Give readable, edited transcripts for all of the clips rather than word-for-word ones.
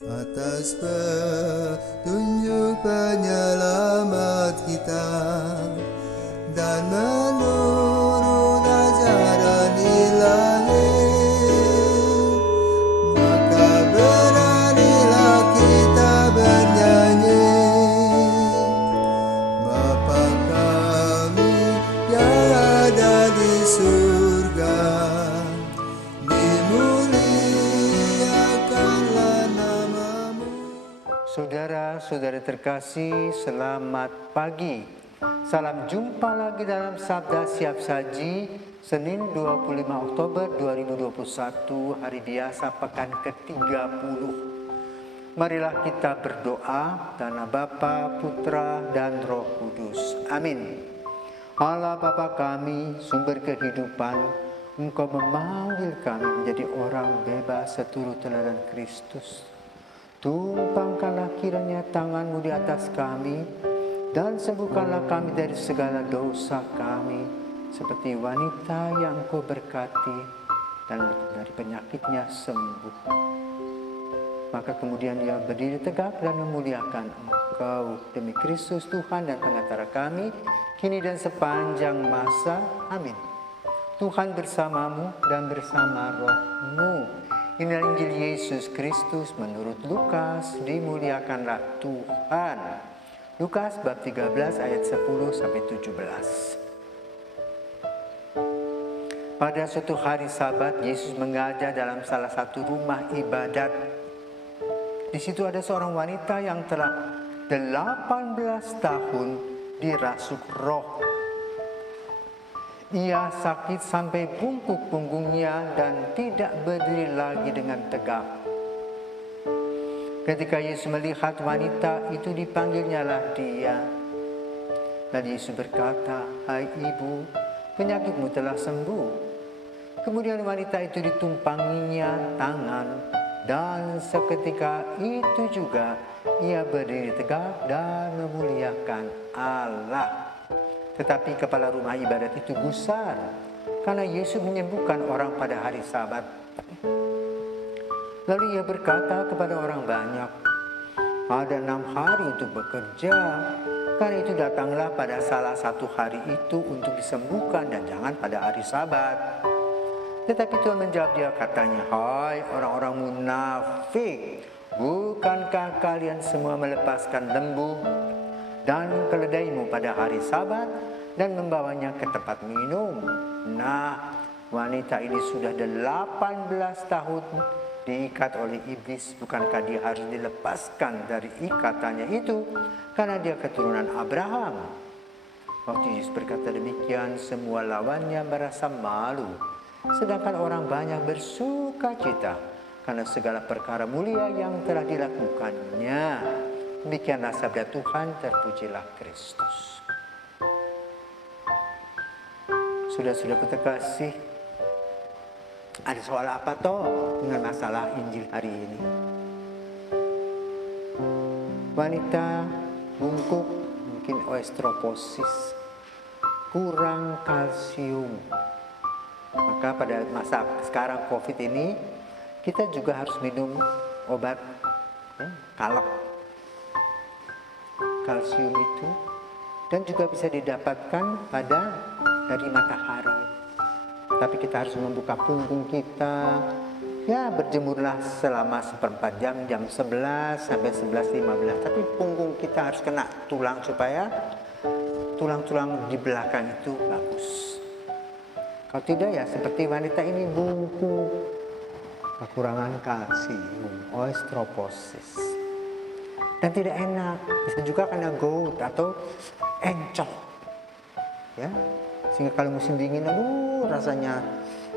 Atas petunjuk penyelamat kita dan menurut ajaran ilahi, maka beranilah kita bernyanyi. Bapa kami yang ada di surga, dimuliakanlah namamu. Saudara-saudara terkasih, selamat pagi. Salam jumpa lagi dalam Sabda Siap Saji, Senin 25 Oktober 2021, hari biasa pekan ke-30. Marilah kita berdoa, dana Bapa, Putra, dan Roh Kudus. Amin. Allah Bapa kami, sumber kehidupan, Engkau memanggil kami menjadi orang bebas seturut teladan Kristus. Tumpangkanlah kiranya tangan-Mu di atas kami, dan sembuhkanlah kami dari segala dosa kami, seperti wanita yang Engkau berkati, dan dari penyakitnya sembuh. Maka kemudian ia berdiri tegak dan memuliakan Engkau. Demi Kristus Tuhan dan pengantara kami, kini dan sepanjang masa. Amin. Tuhan bersamamu dan bersama rohmu. Inilah Injil Yesus Kristus menurut Lukas. Dimuliakanlah Tuhan. Lukas bab 13 ayat 10-17. Pada suatu hari Sabat, Yesus mengajar dalam salah satu rumah ibadat. Di situ ada seorang wanita yang telah 18 tahun dirasuk roh. Ia sakit sampai bungkuk punggungnya dan tidak berdiri lagi dengan tegak. Ketika Yesus melihat wanita itu, dipanggilnyalah dia. Dan Yesus berkata, "Hai ibu, penyakitmu telah sembuh." Kemudian wanita itu ditumpanginya tangan, dan seketika itu juga ia berdiri tegak dan memuliakan Allah. Tetapi kepala rumah ibadat itu gusar karena Yesus menyembuhkan orang pada hari Sabat. Lalu ia berkata kepada orang banyak, "Ada 6 hari untuk bekerja. Karena itu datanglah pada salah satu hari itu untuk disembuhkan dan jangan pada hari Sabat." Tetapi Tuhan menjawab dia, katanya, "Hai orang-orang munafik, bukankah kalian semua melepaskan lembu dan keledaimu pada hari Sabat dan membawanya ke tempat minum? Nah, wanita ini sudah 18 tahun diikat oleh iblis. Bukankah dia harus dilepaskan dari ikatannya itu karena dia keturunan Abraham?" Waktu Yesus berkata demikian, semua lawannya merasa malu, sedangkan orang banyak bersuka cita karena segala perkara mulia yang telah dilakukannya. Demikianlah sabda Tuhan, terpujilah Kristus. Sudah-sudah terkasih, ada soal apa toh dengan masalah Injil hari ini? Wanita bungkuk, mungkin osteoporosis, kurang kalsium. Maka pada masa sekarang COVID ini, kita juga harus minum obat kalak. Kalsium itu dan juga bisa didapatkan dari matahari. Tapi kita harus membuka punggung kita. Ya, berjemurlah selama 1/4 jam, jam 11 sampai 11.15. Tapi punggung kita harus kena tulang supaya tulang-tulang di belakang itu bagus. Kalau tidak ya seperti wanita ini bungkuk, kekurangan kalsium, osteoporosis. Dan tidak enak, bisa juga karena gout atau encok. Ya, sehingga kalau musim dingin, rasanya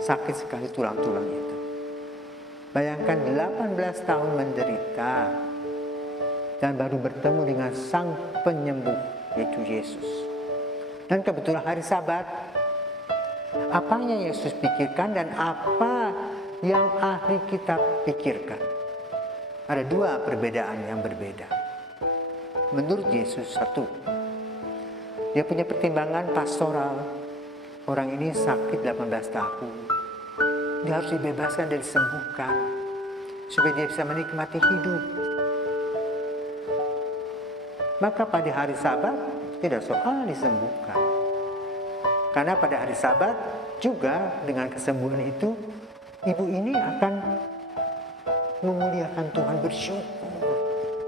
sakit sekali tulang-tulang itu. Bayangkan 18 tahun menderita dan baru bertemu dengan Sang Penyembuh, yaitu Yesus. Dan kebetulan hari Sabat, apa yang Yesus pikirkan dan apa yang ahli kitab pikirkan? Ada 2 perbedaan yang berbeda. Menurut Yesus, 1, dia punya pertimbangan pastoral. Orang ini sakit 18 tahun. Dia harus dibebaskan dan disembuhkan. supaya dia bisa menikmati hidup. Maka pada hari Sabat tidak soal disembuhkan. Karena pada hari Sabat juga dengan kesembuhan itu, ibu ini akan memuliakan Tuhan, bersyukur.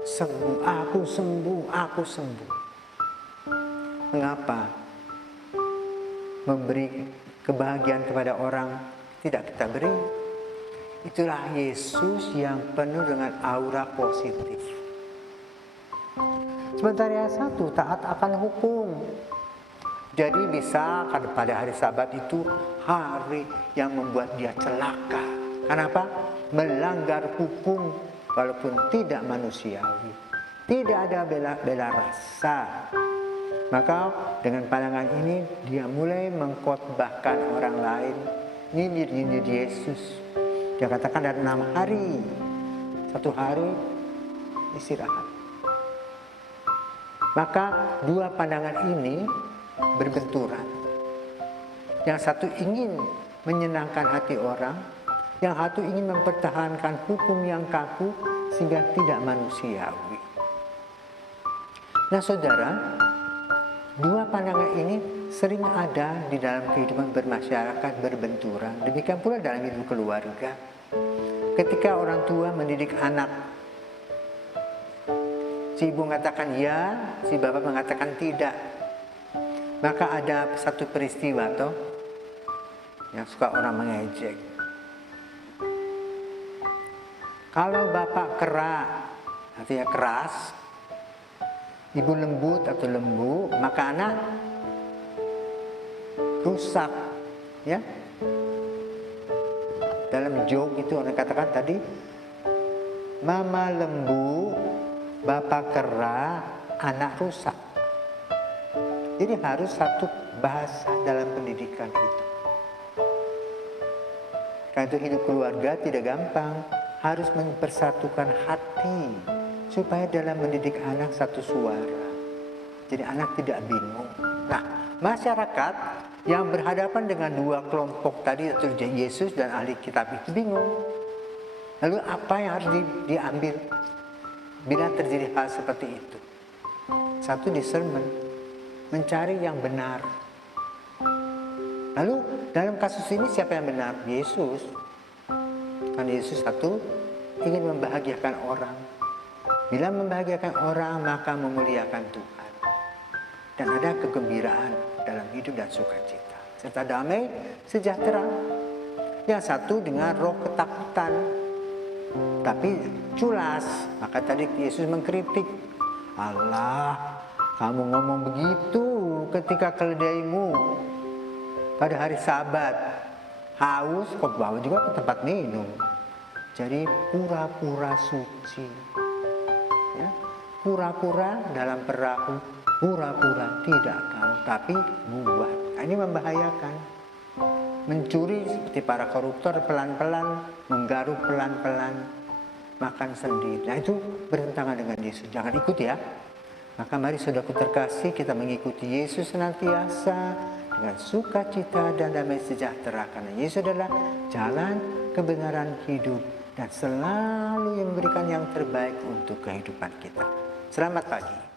Sembuh, aku sembuh, aku sembuh. Mengapa memberi kebahagiaan kepada orang tidak kita beri? Itulah Yesus yang penuh dengan aura positif. Sementara yang satu taat akan hukum. Jadi bisa pada hari Sabat itu hari yang membuat dia celaka. Kenapa? Melanggar hukum walaupun tidak manusiawi. Tidak ada bela rasa. Maka dengan pandangan ini dia mulai mengkhotbahkan orang lain, nyindir Yesus. Dia katakan ada 6 hari, 1 hari istirahat. Maka dua pandangan ini berbenturan. Yang satu ingin menyenangkan hati orang, yang satu ingin mempertahankan hukum yang kaku sehingga tidak manusiawi. Nah saudara, dua pandangan ini sering ada di dalam kehidupan bermasyarakat, berbenturan. Demikian pula dalam hidup keluarga. Ketika orang tua mendidik anak, si ibu mengatakan ya, si bapak mengatakan tidak. Maka ada satu peristiwa toh yang suka orang mengejek. Kalau bapak kerak, artinya keras, ibu lembut atau lembu, maka anak rusak, ya. Dalam joke itu orang katakan tadi, mama lembu, bapak kera, anak rusak. Jadi harus satu bahasa dalam pendidikan itu. Karena itu hidup keluarga tidak gampang, harus mempersatukan hati supaya dalam mendidik anak satu suara. Jadi anak tidak bingung. Nah, masyarakat yang berhadapan dengan dua kelompok tadi, yaitu Yesus dan ahli kitab itu bingung. Lalu apa yang harus diambil bila terjadi hal seperti itu? Satu, discernment, mencari yang benar. Lalu dalam kasus ini siapa yang benar? Yesus. Karena Yesus satu ingin membahagiakan orang. Bila membahagiakan orang maka memuliakan Tuhan. Dan ada kegembiraan dalam hidup dan sukacita. Serta damai, sejahtera. Yang satu dengan roh ketakutan. Tapi culas. Maka tadi Yesus mengkritik. Allah, kamu ngomong begitu ketika keledaimu pada hari Sabat. Haus, kok bawa juga ke tempat minum. Jadi pura-pura suci. Ya, pura-pura dalam perahu, pura-pura tidak tahu, tapi buat. Nah, ini membahayakan. Mencuri seperti para koruptor pelan-pelan, menggaruk pelan-pelan, makan sendiri. Nah itu bertentangan dengan Yesus. Jangan ikut ya. Maka mari saudaraku terkasih, kita mengikuti Yesus senantiasa dengan sukacita dan damai sejahtera. Karena Yesus adalah jalan, kebenaran, hidup, dan selalu yang memberikan yang terbaik untuk kehidupan kita. Selamat pagi.